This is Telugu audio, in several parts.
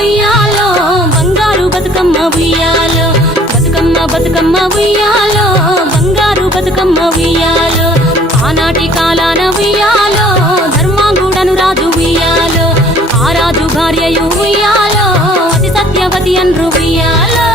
ఉయ్యాలో బంగారు బతుకమ్మ ఉయ్యాలో బతుకమ్మ బతుకమ్మ ఉయ్యాలో బంగారు బతుకమ్మ ఉయ్యాలో ఆనాటి కాలాన ఉయ్యాలో ధర్మాంగుడను రాజు ఉయ్యాలో ఆ రాజు భార్యయు ఉయ్యాలో అతి సత్యవతి అన్రు ఉయ్యాలో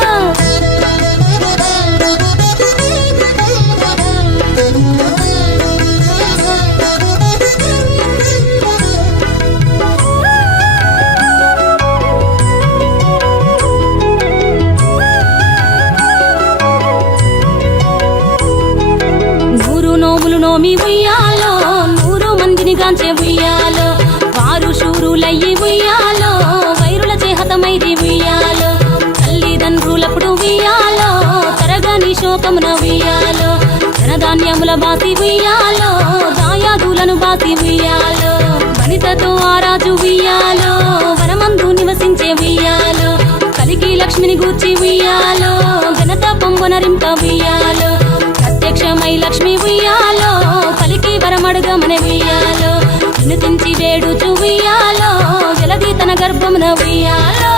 నోమి ఉయ్యాలో 100 మందిని గాంచే ఉయ్యాలో వారు శూరులయ్యి ఉయ్యాలో వైరుల చేహతమైరి ఉయ్యాలో తల్లిదండ్రులప్పుడు ఉయ్యాలో తరగని శోకమున ఉయ్యాలో ధనధాన్యముల బాసి ఉయ్యాలో దాయాదులను బాసి ఉయ్యాలో వనితతో ఆరాజు ఉయ్యాలో వనమందు నివసించే ఉయ్యాలో కలికి లక్ష్మిని గూర్చి ఉయ్యాలో ఘనత పొంగునరింప ఉయ్యాలో ప్రత్యక్షమై లక్ష్మి ఉయ్యాలో పలికి వరమడుగమని ఉయ్యాలో వినుతించి వేడుచు ఉయ్యాలో వెలది తన గర్భమున ఉయ్యాలో